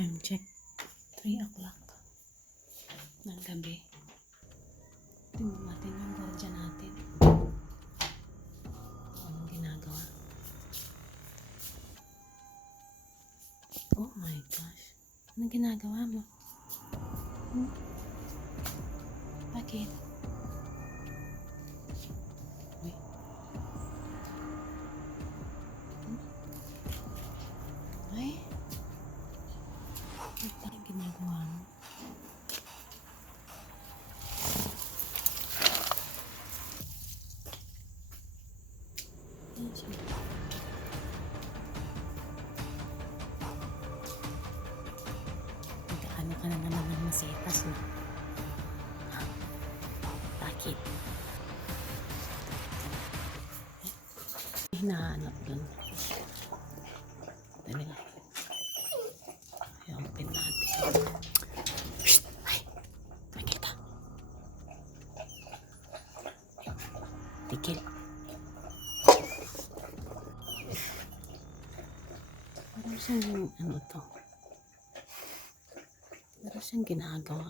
Time check. 3 o'clock ng gabi. Tingnan natin yung gwardiya natin. Anong ginagawa? Oh my gosh. Anong ginagawa mo? Hmm? Bakit? Ano tayong ginagawa mo? Ayan siya. Nagkaano ka na naman ng masitas, no? Ha? Bakit? Hinahanap dun. Dali nga. Parang siyang ano to. Parang siyang ginagawa.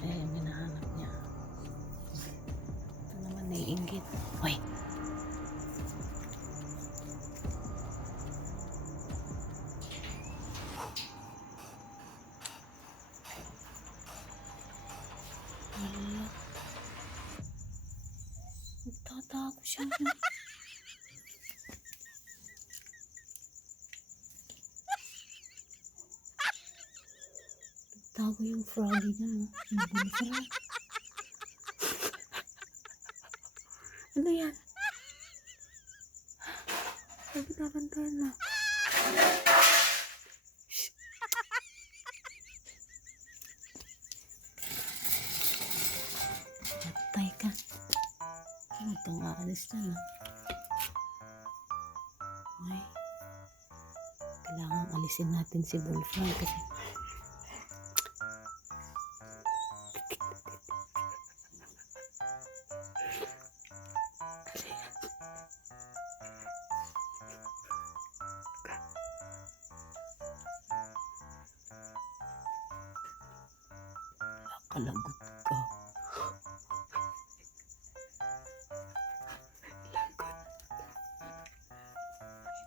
Ay, ang hinahanap niya. Ito naman naiingit. Uy! Nagtatago siya. Nagtago yung froggy niya. Yung ano yan? Sabi na bantayan na. Shh. Matay ka. Huwag kang aalis na na. Ay. Kailangan alisin natin si Bullfrog kasi Kalagot ka. Lagot.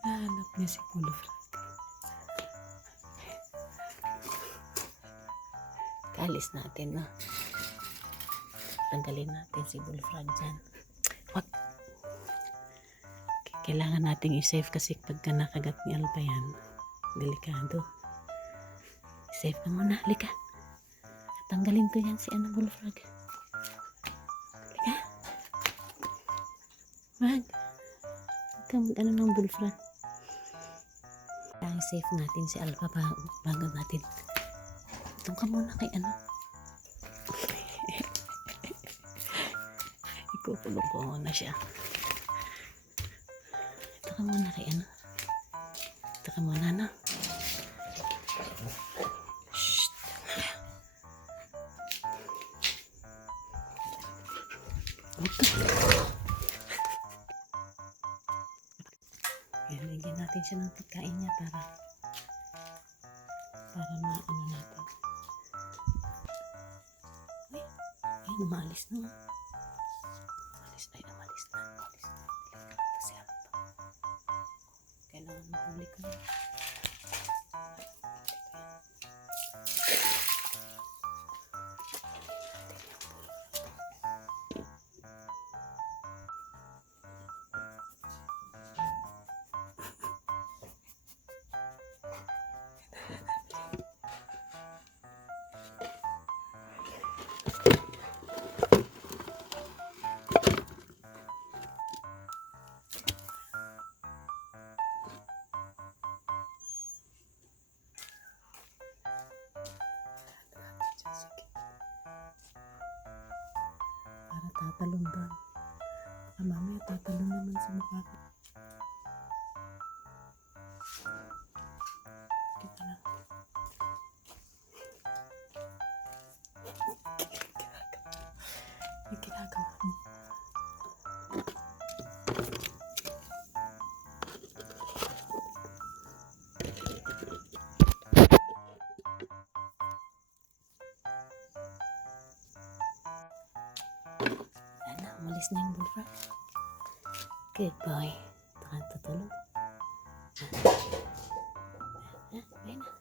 Hinahanap niya si Bullfrog. Kalis natin, no? Tanggalin natin si Bullfrog dyan. Wag. Kailangan nating i-save kasi pagka nakagat ni Alpa yan, delikado. I-save ka muna. Halika. Tanggalin ko yan si ano bullfrog. Halika. Wag. Huwag ka mag-ano ng bullfrog. Kailangan safe natin si Alpha bago, bago natin. Doon ka muna kay ano. Ikukulong ko muna siya. Ito ka muna kay ano. Ito ka muna, no? Kaya bigyan natin siya ng pagkain niya para para maano natin. Uy, ay, umalis na. Umalis na, umalis na, umalis na. Delikado si Alpa. Kailangan mahuli ko na. Para tatalon doon. Baka mamaya tatalon naman sa mukha ko. Alis na yung bullfrog. Good boy. Baka natutulog. Ah, ah, ah na.